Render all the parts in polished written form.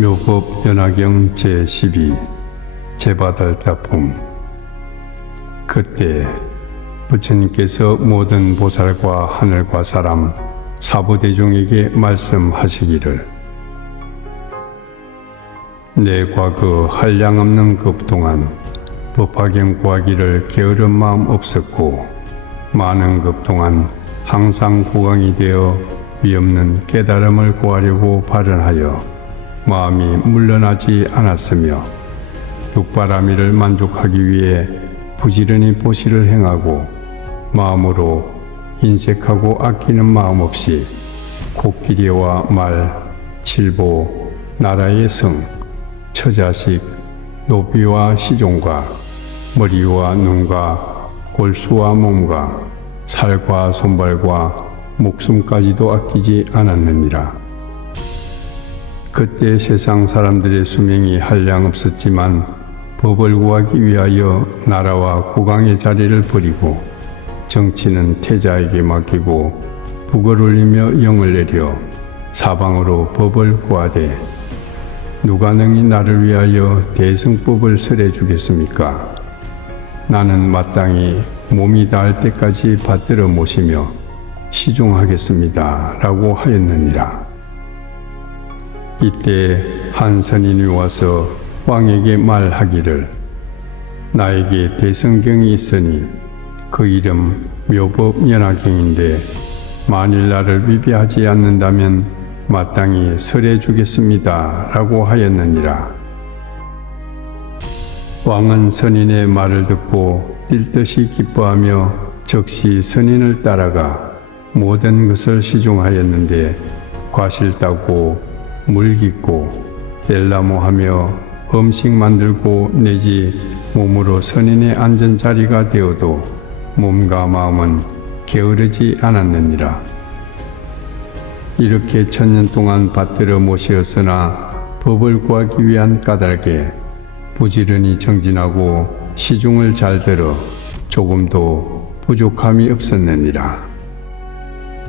묘법 연화경 제12 제바달다품. 그때 부처님께서 모든 보살과 하늘과 사람 사부대중에게 말씀하시기를, 내 과거 한량없는 급동안 법화경 구하기를 게으른 마음 없었고, 많은 급동안 항상 고강이 되어 위없는 깨달음을 구하려고 발언하여 마음이 물러나지 않았으며, 육바라밀을 만족하기 위해 부지런히 보시를 행하고 마음으로 인색하고 아끼는 마음 없이 곡기리와 말, 칠보, 나라의 성, 처자식, 노비와 시종과 머리와 눈과 골수와 몸과 살과 손발과 목숨까지도 아끼지 않았느니라. 그때 세상 사람들의 수명이 한량없었지만 법을 구하기 위하여 나라와 국왕의 자리를 버리고 정치는 태자에게 맡기고 북을 울리며 영을 내려 사방으로 법을 구하되, 누가 능히 나를 위하여 대승법을 설해 주겠습니까? 나는 마땅히 몸이 닿을 때까지 받들어 모시며 시중하겠습니다 라고 하였느니라. 이때 한 선인이 와서 왕에게 말하기를, 나에게 대성경이 있으니 그 이름 묘법 연화경인데 만일 나를 위배하지 않는다면 마땅히 설해 주겠습니다 라고 하였느니라. 왕은 선인의 말을 듣고 뛸 듯이 기뻐하며 즉시 선인을 따라가 모든 것을 시중하였는데, 과실 따고 물 깃고 뗄나무하며 음식 만들고 내지 몸으로 선인의 앉은 자리가 되어도 몸과 마음은 게으르지 않았느니라. 이렇게 1000년 동안 받들어 모시었으나 법을 구하기 위한 까닭에 부지런히 정진하고 시중을 잘 들어 조금도 부족함이 없었느니라.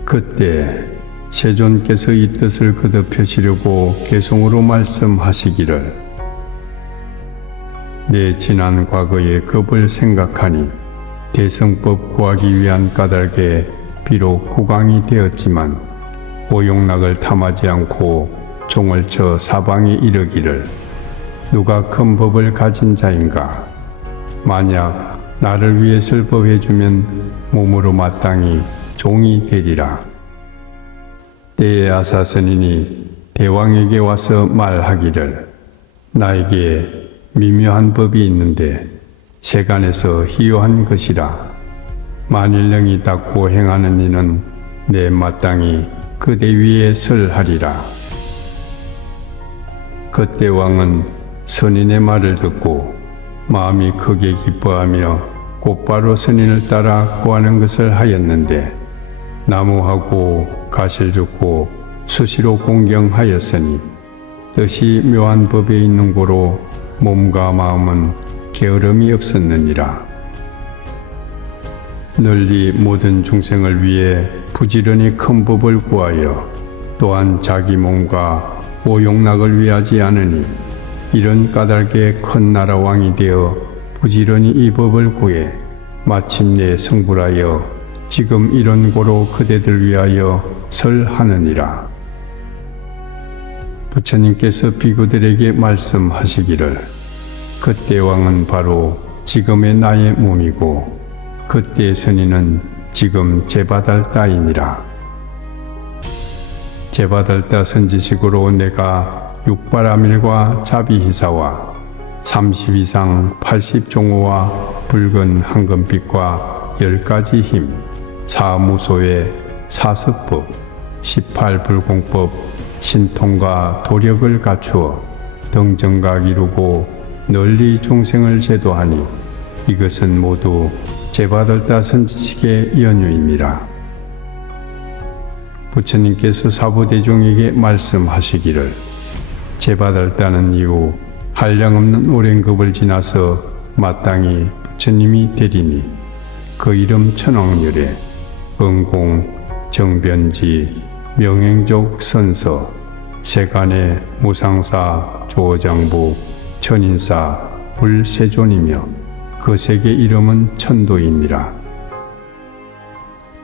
그때 세존께서 이 뜻을 거듭하시려고 개송으로 말씀하시기를, 내 지난 과거의 겁을 생각하니 대성법 구하기 위한 까닭에 비록 국왕이 되었지만 오용락을 탐하지 않고 종을 쳐 사방에 이르기를, 누가 큰 법을 가진 자인가? 만약 나를 위해 설법해주면 몸으로 마땅히 종이 되리라. 때에 아사선인이 대왕에게 와서 말하기를, 나에게 미묘한 법이 있는데 세간에서 희요한 것이라. 만일 능히 닦고 행하는 이는 내 마땅히 그대 위에 설하리라. 그때 왕은 선인의 말을 듣고 마음이 크게 기뻐하며 곧바로 선인을 따라 구하는 것을 하였는데, 나무하고 가실 줍고 수시로 공경하였으니 뜻이 묘한 법에 있는 고로 몸과 마음은 게으름이 없었느니라. 널리 모든 중생을 위해 부지런히 큰 법을 구하여 또한 자기 몸과 오용락을 위하지 않으니, 이런 까닭에 큰 나라 왕이 되어 부지런히 이 법을 구해 마침내 성불하여 지금 이런 고로 그대들 위하여 설하느니라. 부처님께서 비구들에게 말씀하시기를, 그때 왕은 바로 지금의 나의 몸이고 그때 선인은 지금 제바달다이니라. 제바달다 선지식으로 내가 육바라밀과 자비희사와 30 이상 80종호와 붉은 황금빛과 10가지 힘, 사무소의 사습법, 18불공법, 신통과 도력을 갖추어 등정각 이루고 널리 중생을 제도하니, 이것은 모두 제바달다 선지식의 연유입니다. 부처님께서 사부대중에게 말씀하시기를, 제바달다는 이후 한량없는 오랜 급을 지나서 마땅히 부처님이 되리니, 그 이름 천왕열에 은공, 정변지, 명행족 선서, 세간의 무상사, 조장부, 천인사, 불세존이며 그 세계 이름은 천도이니라.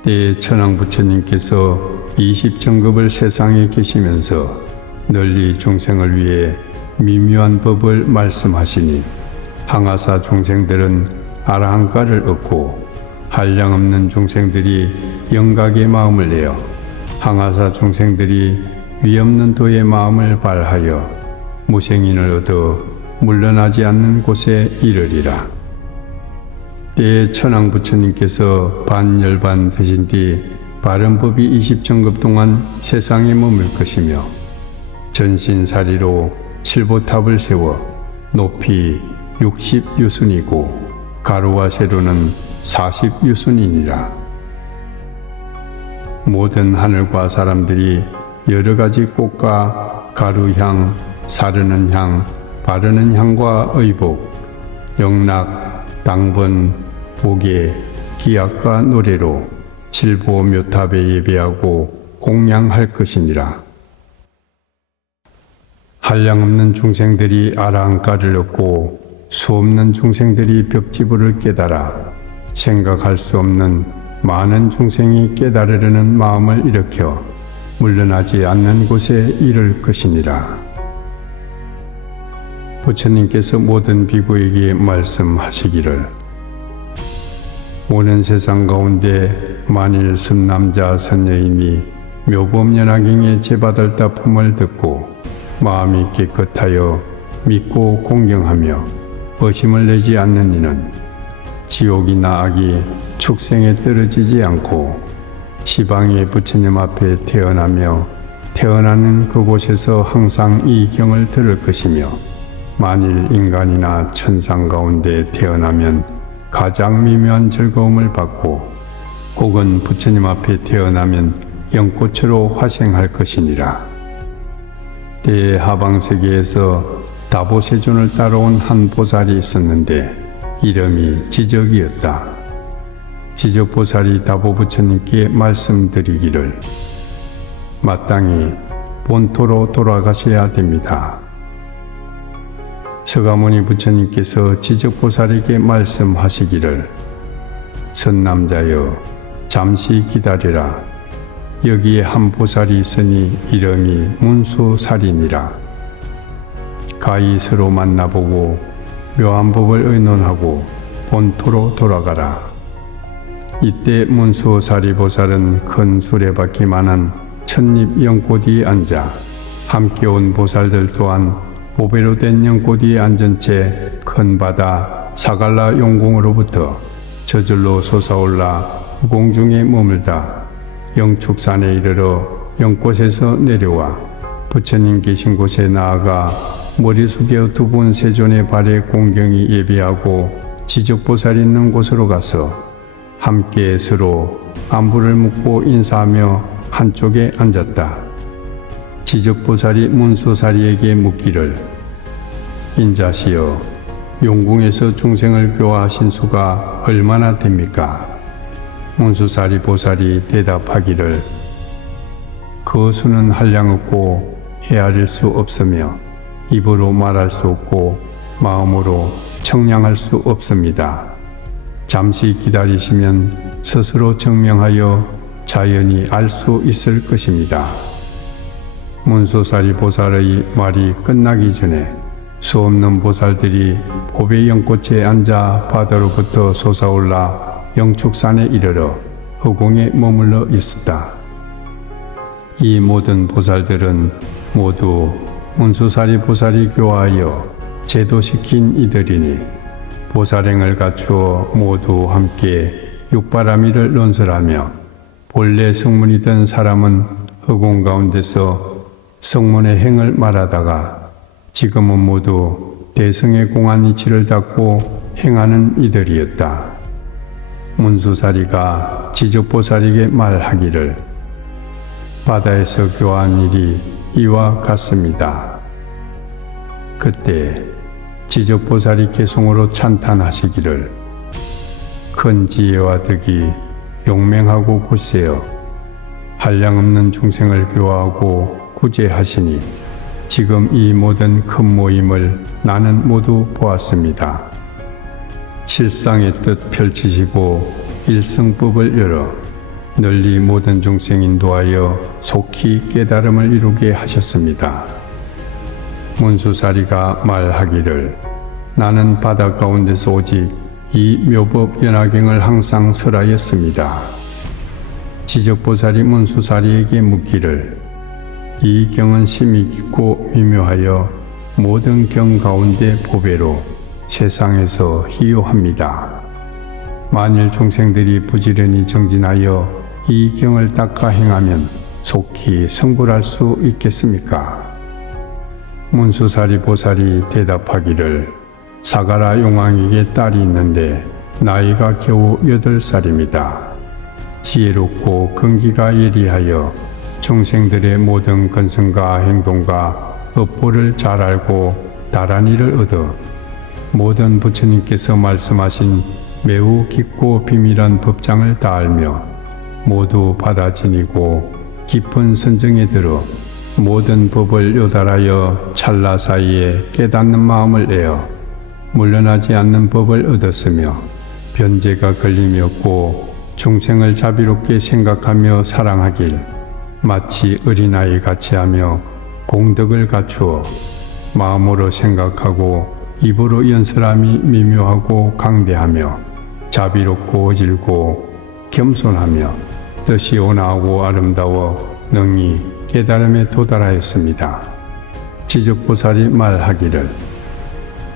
때에 천황부처님께서 20정급을 세상에 계시면서 널리 중생을 위해 미묘한 법을 말씀하시니 항아사 중생들은 아라한가를 얻고 한량없는 중생들이 영각의 마음을 내어 항아사 중생들이 위없는 도의 마음을 발하여 무생인을 얻어 물러나지 않는 곳에 이르리라. 때에 천황부처님께서 반열반 되신 뒤 바른 법이 20정급 동안 세상에 머물 것이며 전신사리로 7보탑을 세워 높이 60유순이고 가로와 세로는 40유순이니라. 모든 하늘과 사람들이 여러 가지 꽃과 가루향, 사르는 향, 바르는 향과 의복, 영락, 당번, 보계, 기악과 노래로 7보묘탑에 예배하고 공양할 것이니라. 한량없는 중생들이 아라한가를 얻고 수없는 중생들이 벽지부를 깨달아 생각할 수 없는 많은 중생이 깨달으려는 마음을 일으켜 물러나지 않는 곳에 이를 것이니라. 부처님께서 모든 비구에게 말씀하시기를 오는 세상 가운데 만일 선남자 선여인이 묘법연화경에 제받을 다품을 듣고 마음이 깨끗하여 믿고 공경하며 의심을 내지 않는 이는 지옥이나 악이 축생에 떨어지지 않고 시방의 부처님 앞에 태어나며 태어나는 그곳에서 항상 이 경을 들을 것이며 만일 인간이나 천상 가운데 태어나면 가장 미묘한 즐거움을 받고 혹은 부처님 앞에 태어나면 연꽃으로 화생할 것이니라. 때에 하방세계에서 다보세존을 따라온 한 보살이 있었는데 이름이 지적이었다. 지적보살이 다보부처님께 말씀드리기를 마땅히 본토로 돌아가셔야 됩니다. 서가모니 부처님께서 지적보살에게 말씀하시기를 선남자여 잠시 기다리라. 여기에 한 보살이 있으니 이름이 문수살이니라. 가히 서로 만나보고 묘한 법을 의논하고 본토로 돌아가라. 이때 문수살이 보살은 큰 수레바퀴만한 찻잎 연꽃 위에 앉아 함께 온 보살들 또한 보배로 된 연꽃 위에 앉은 채 큰 바다 사갈라 용궁으로부터 저절로 솟아올라 공중에 머물다 영축산에 이르러 연꽃에서 내려와 부처님 계신 곳에 나아가 머리 숙여 두 분 세존의 발에 공경히 예비하고 지적보살 있는 곳으로 가서 함께 서로 안부를 묻고 인사하며 한쪽에 앉았다. 지적보살이 문수사리에게 묻기를 인자시여 용궁에서 중생을 교화하신 수가 얼마나 됩니까? 문수사리 보살이 대답하기를 그 수는 한량없고 헤아릴 수 없으며 입으로 말할 수 없고 마음으로 청량할 수 없습니다. 잠시 기다리시면 스스로 증명하여 자연히 알 수 있을 것입니다. 문수사리 보살의 말이 끝나기 전에 수없는 보살들이 보배 연꽃에 앉아 바다로부터 솟아올라 영축산에 이르러 허공에 머물러 있었다. 이 모든 보살들은 모두 문수사리 보살이 교화하여 제도시킨 이들이니 보살행을 갖추어 모두 함께 육바라밀을 논설하며 본래 성문이던 사람은 허공 가운데서 성문의 행을 말하다가 지금은 모두 대성의 공안 이치를 닦고 행하는 이들이었다. 문수사리가 지적보살에게 말하기를 바다에서 교화한 일이 이와 같습니다. 그때 지적보살이 개송으로 찬탄하시기를 큰 지혜와 덕이 용맹하고 굳세어 한량없는 중생을 교화하고 구제하시니 지금 이 모든 큰 모임을 나는 모두 보았습니다. 실상의 뜻 펼치시고 일성법을 열어 널리 모든 중생 인도하여 속히 깨달음을 이루게 하셨습니다. 문수사리가 말하기를 나는 바다 가운데서 오직 이 묘법 연화경을 항상 설하였습니다. 지적보살이 문수사리에게 묻기를 이 경은 심히 깊고 미묘하여 모든 경 가운데 보배로 세상에서 희요합니다. 만일 중생들이 부지런히 정진하여 이 경을 닦아 행하면 속히 성불할 수 있겠습니까? 문수사리 보살이 대답하기를 사가라 용왕에게 딸이 있는데 나이가 겨우 8살입니다. 지혜롭고 근기가 예리하여 중생들의 모든 근성과 행동과 업보를 잘 알고 다란이를 얻어 모든 부처님께서 말씀하신 매우 깊고 비밀한 법장을 다 알며 모두 받아 지니고 깊은 선정에 들어 모든 법을 요달하여 찰나 사이에 깨닫는 마음을 내어 물러나지 않는 법을 얻었으며 변제가 걸림이 없고 중생을 자비롭게 생각하며 사랑하길 마치 어린아이 같이 하며 공덕을 갖추어 마음으로 생각하고 입으로 연설함이 미묘하고 강대하며 자비롭고 어질고 겸손하며 뜻이 온화하고 아름다워 능히 깨달음에 도달하였습니다. 지적보살이 말하기를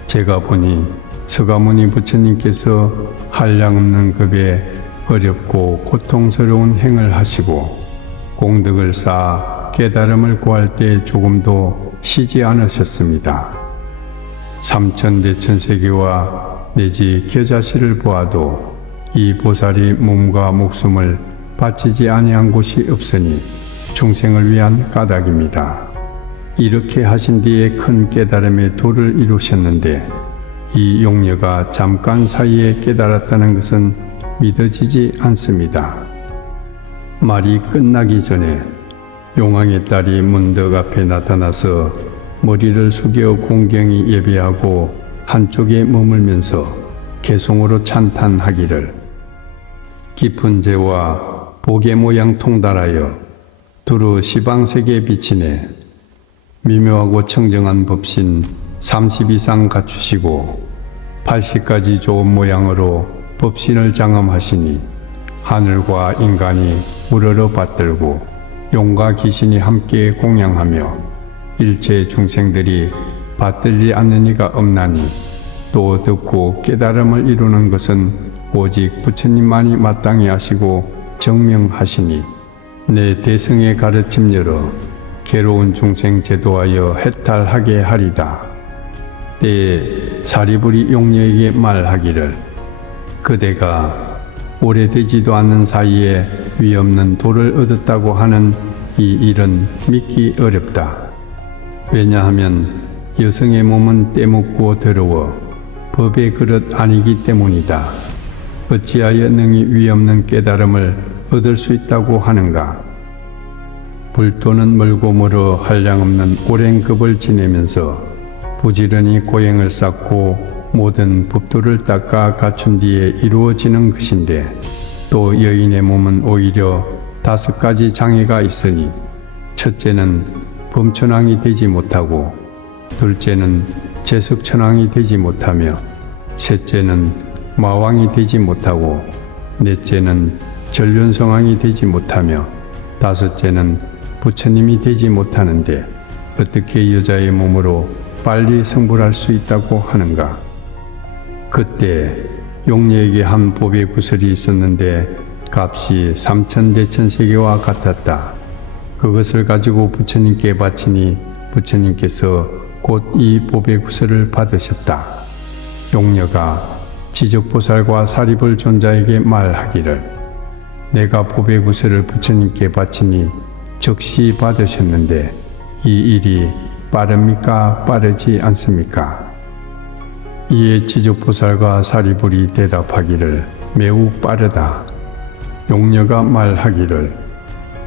제가 보니 서가모니 부처님께서 한량없는 급에 어렵고 고통스러운 행을 하시고 공덕을 쌓아 깨달음을 구할 때 조금도 쉬지 않으셨습니다. 삼천대천세계와 내지 겨자씨를 보아도 이 보살이 몸과 목숨을 바치지 아니한 곳이 없으니 중생을 위한 까닭입니다. 이렇게 하신 뒤에 큰 깨달음의 도를 이루셨는데 이 용녀가 잠깐 사이에 깨달았다는 것은 믿어지지 않습니다. 말이 끝나기 전에 용왕의 딸이 문덕 앞에 나타나서 머리를 숙여 공경히 예배하고 한쪽에 머물면서 개송으로 찬탄하기를 깊은 재와 보개 모양 통달하여 두루 시방세계에 비치네 미묘하고 청정한 법신 30 이상 갖추시고 80가지 좋은 모양으로 법신을 장엄하시니 하늘과 인간이 우러러 받들고 용과 귀신이 함께 공양하며 일체 중생들이 받들지 않는 이가 없나니 또 듣고 깨달음을 이루는 것은 오직 부처님만이 마땅히 하시고 정명하시니 내 대승의 가르침여러 괴로운 중생 제도하여 해탈하게 하리다. 때에 사리부리 용녀에게 말하기를 그대가 오래되지도 않는 사이에 위없는 도를 얻었다고 하는 이 일은 믿기 어렵다. 왜냐하면 여성의 몸은 때묻고 더러워 법의 그릇 아니기 때문이다. 어찌하여 능히 위없는 깨달음을 얻을 수 있다고 하는가? 불도는 멀고 멀어 한량없는 오랜 급을 지내면서 부지런히 고행을 쌓고 모든 법도를 닦아 갖춘 뒤에 이루어지는 것인데 또 여인의 몸은 오히려 5가지 장애가 있으니 첫째는 범천왕이 되지 못하고 둘째는 재석천왕이 되지 못하며 셋째는 마왕이 되지 못하고 넷째는 전륜성왕이 되지 못하며 다섯째는 부처님이 되지 못하는데 어떻게 여자의 몸으로 빨리 성불할 수 있다고 하는가? 그때 용녀에게 한 보배 구슬이 있었는데 값이 3000대천세계와 같았다. 그것을 가지고 부처님께 바치니 부처님께서 곧 이 보배 구슬을 받으셨다. 용녀가 지적보살과 사리불 존자에게 말하기를 내가 보배 구슬을 부처님께 바치니 즉시 받으셨는데 이 일이 빠릅니까? 빠르지 않습니까? 이에 지적보살과 사리불이 대답하기를 매우 빠르다. 용녀가 말하기를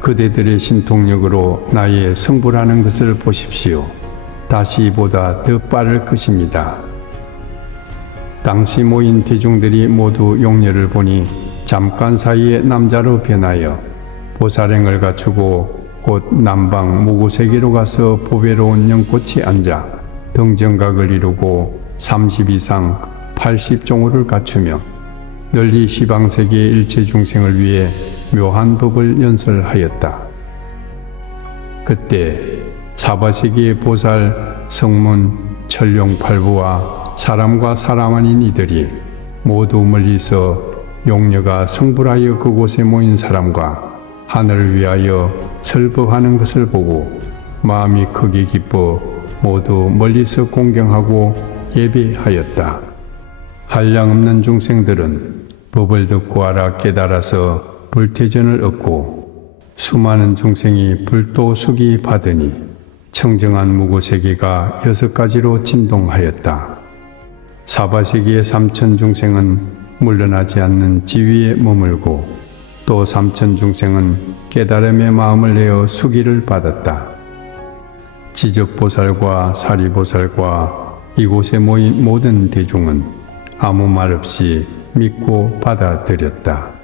그대들의 신통력으로 나의 승부라는 것을 보십시오. 다시 보다 더 빠를 것입니다. 당시 모인 대중들이 모두 용녀를 보니 잠깐 사이에 남자로 변하여 보살행을 갖추고 곧 남방 무구세계로 가서 보배로운 연꽃이 앉아 등정각을 이루고 30 이상 80종호를 갖추며 널리 시방세계의 일체 중생을 위해 묘한 법을 연설하였다. 그때 사바세계의 보살, 성문, 천룡팔부와 사람과 사람 아닌 이들이 모두 멀리서 용녀가 성불하여 그곳에 모인 사람과 하늘을 위하여 설법하는 것을 보고 마음이 크게 기뻐 모두 멀리서 공경하고 예배하였다. 한량없는 중생들은 법을 듣고 알아 깨달아서 불태전을 얻고 수많은 중생이 불도수기 받으니 청정한 무구세계가 6가지로 진동하였다. 사바세계의 3천 중생은 물러나지 않는 지위에 머물고 또 3천 중생은 깨달음의 마음을 내어 수기를 받았다. 지적보살과 사리보살과 이곳에 모인 모든 대중은 아무 말 없이 믿고 받아들였다.